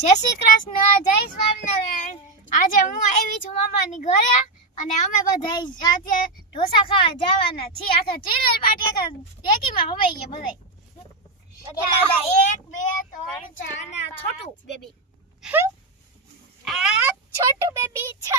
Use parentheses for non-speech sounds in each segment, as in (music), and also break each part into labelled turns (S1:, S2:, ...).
S1: જય શ્રી કૃષ્ણ જય સ્વામિનારાયણ. આજે હું આવી છું મામાની ઘરે અને અમે બધા આજે ઢોસા ખાવા જવાના છીએ. આખા ચીરલ પાટી આખા ટેકીમાં હવાઈ ગયા બધા એક બે ત્રણ ચાર ને આ છોટું બેબી. આ છોટું બેબી છ.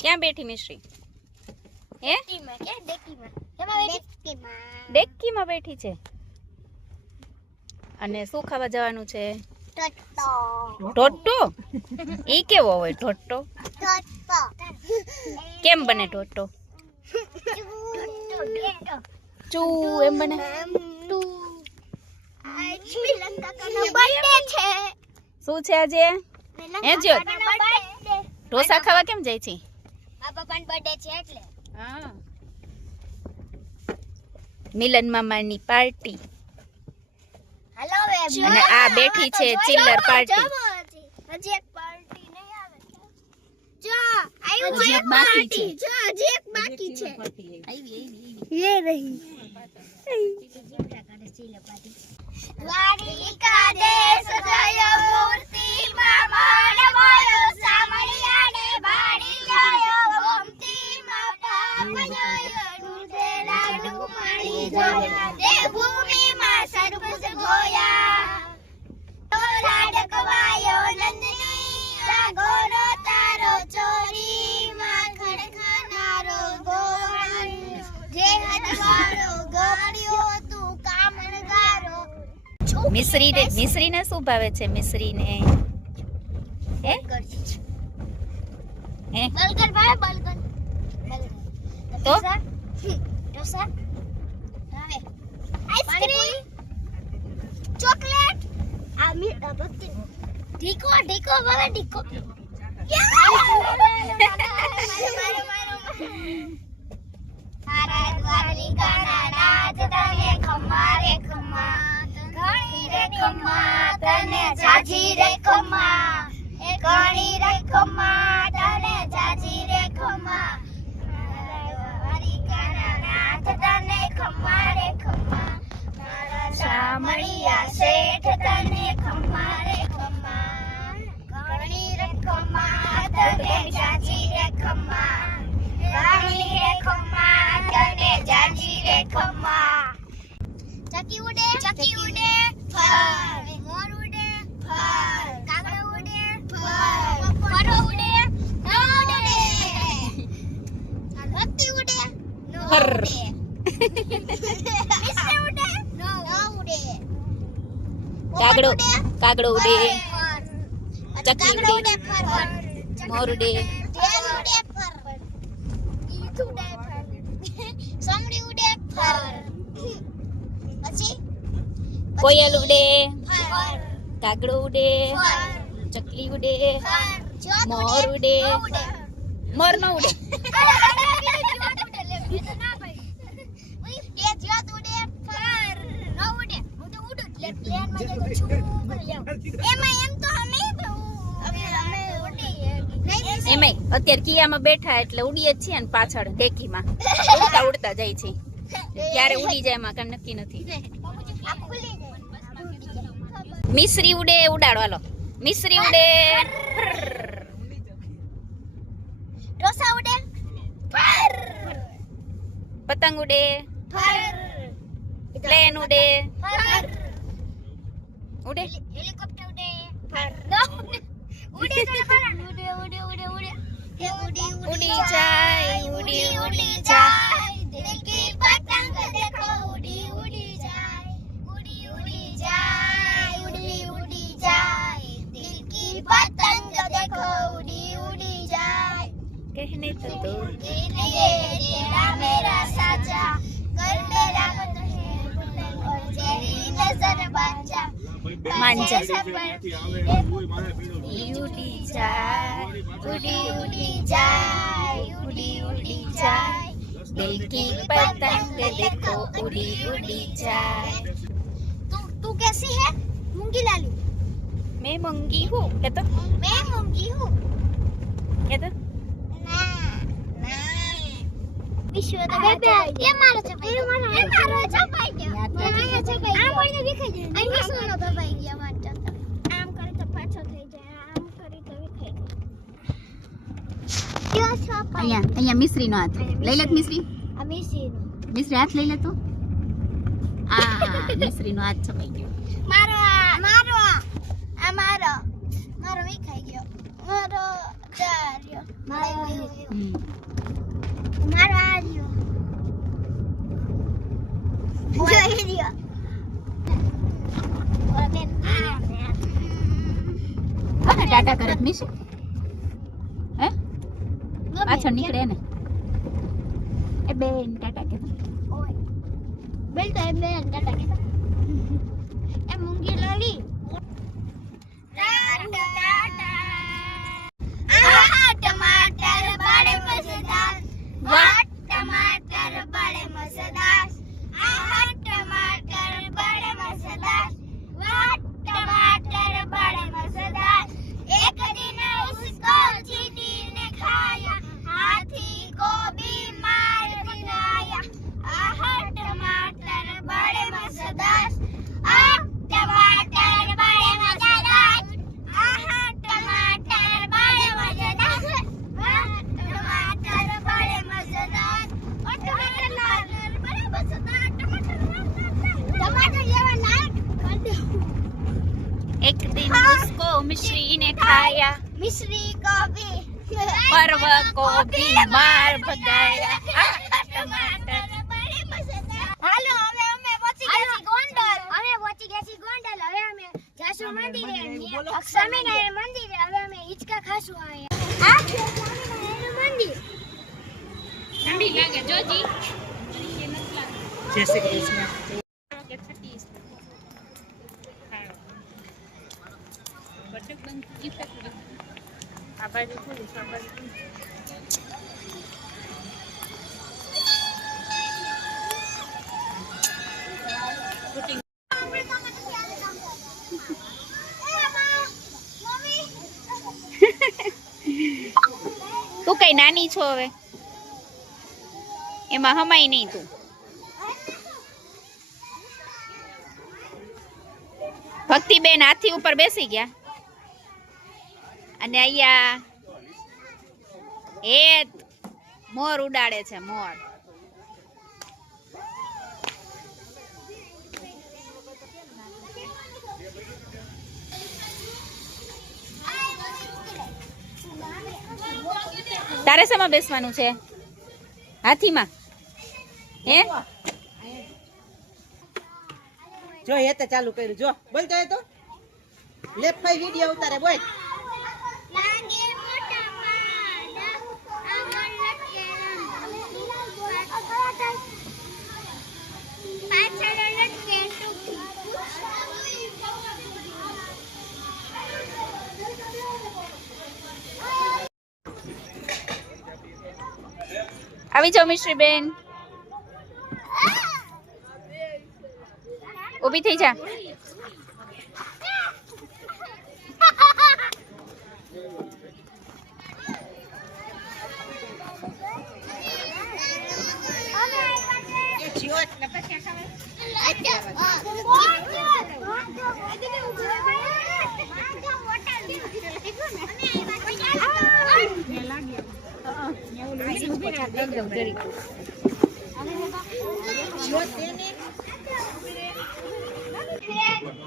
S2: ક્યાં બેઠી મિશ્રી? હે?
S1: ડેકીમાં કે? ડેકીમાં. કેમાં બેઠી? ડેકીમાં.
S2: ડેક્કીમાં બેઠી છે. અને શું ખાવા જવાનું છે?
S1: ટટો
S2: ઢોટો ઈ કેવો હોય ઢોટો
S1: ટટો
S2: કેમ બને ઢોટો ચૂ એમ બને. શું છે આજે? હે જો ઢોસા ખાવા કેમ જાય છે?
S1: બર્થડે છે એટલે.
S2: હા. મિલન મામાની પાર્ટી. અને આ બેઠી છે ચિલ્લર પાર્ટી.
S1: હજી એક પાર્ટી નહીં આવે. જો આવ્યું
S2: હજી એક બાકી છે.
S1: જો હજી એક બાકી છે. આવી આવી યે રહી. ચિલ્લર પાર્ટી દ્વારિકા
S2: મિશ્રી ને મિશ્રી ને શું ભાવે છે? મિશ્રી ને હે હે?
S1: બલગર ભાવે? બલગર
S2: તો?
S1: ઢોસા. ભાવે. Ice cream chocolate. આ મી ભક્તિ. ઢીકો ઢીકો ભાવે ઢીકો. (laughs) રાજ તને ખમ્મા તને જાજી રે ખમ્મા એ ઘણી ઉડે કાગડો
S2: કાગડો
S1: ઉડે.
S2: ચકલી ઉડે. મોર ઉડે કોયલ ઉડે કાગડો ઉડે ચકલી ઉડે મોર ઉડે મોર ન ઉડે અત્યારે કિયામાં બેઠા એટલે ઉડીએ છીએ ને પાછળ ડેકીમાં ઉડતા ઉડતા જાય છે. ક્યારે ઉડી જાય એમાં કઈ નક્કી નથી. મિશ્રી ઉડે ઉડાડો હાલો મિશ્રી ઉડે.
S1: ઢોસા ઉડે.
S2: પતંગ ઉડે પ્લેન ઉડે ઉડે
S1: હેલિકોપ્ટર ઉડે નો ઉડે ઉડે ઉડે ઉડે ઉડે ઉડે હે ઉડી
S2: ઉડી જાય ઉડી ઉડી જાય
S1: દિલ કી પતંગ દેખો ઉડી ઉડી જાય ઉડી ઉડી જાય ઉડી ઉડી જાય દિલ કી પતંગ દેખો ઉડી ઉડી જાય
S2: कहने तो दो
S1: के लिए तेरा
S2: मांझा।
S1: उड़ी
S2: उड़ी जाए
S1: उड़ी उड़ी जाए उड़ी उड़ी जाए
S2: दिल की पतंग देखो उड़ी उड़ी जाए
S1: तू तू कैसी है मूंगी लाली
S2: मैं मूंगी हूँ क्या तो
S1: मैं मूंगी हूँ
S2: क्या મિશ્રી
S1: નો
S2: હાથ. લઈ લે મિશ્રી. મિશ્રી. હાથ લઈ લે તો. મિશ્રી નો હાથ છપાઈ ગયો.
S1: મારો મારો આ. મારો. મારો વિખાઈ ગયો. મારો
S2: ચાર ટાટા કરત હે? પાછળ નીકળે ને એ બેન ટાટા કે
S1: ઓય. બેન તો એ બેન ટાટા કેતા એ મૂંગી લોલી. મજેદાર. વાહ ટમાટર બળે મજેદાર. મરવ કોબી માર ભગાયા. પહોંચી ગયા હવે અમે જાશું મંદિરે સ્વામિનારાયણ મંદિરે હવે અમે હિચકા ખાશું
S2: હવે.
S3: જય શ્રી કૃષ્ણ. (laughs)
S2: તું કઈ નાની છો હવે? એમાં હમાય નહીં તું. ભક્તિબેન હાથી ઉપર બેસી ગયા. અને અહીંયા એ મોર ઉડાડે છે, મોર. તારે શેમાં બેસવાનું છે? હાથીમાં? હે?
S3: જો, એ તો ચાલુ કર્યું. જો, બોલ તો એ તો. લેફ્ટ ફાઈ વીડિયો ઉતારે, બોલ.
S2: આવી જાઓ મિશ્રી બેન. ઊભી થઈ જા.
S3: એ જીઓ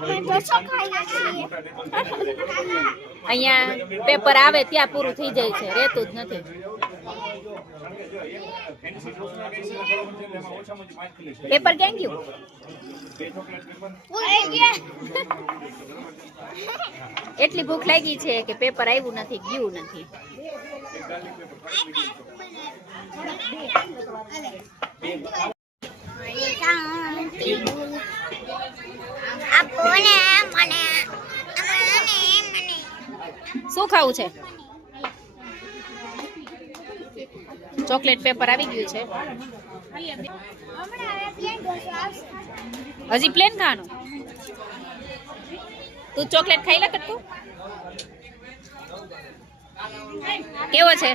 S3: એટલે પછી ખાવે જીઓ તેને
S2: અહીંયા પેપર આવે ત્યાં પૂરું થઈ જાય છે, રહેતું જ નથી. પેપર ક્યાં ગયું? એટલી ભૂખ લાગી છે કે પેપર આવ્યું નથી, ગયું નથી. શું ખાવું છે? ચોકલેટ પેપર આવી ગયું છે. હજી પ્લેન ખાવાનું? તું ચોકલેટ ખાઈ લે કટકું? કેવો છે?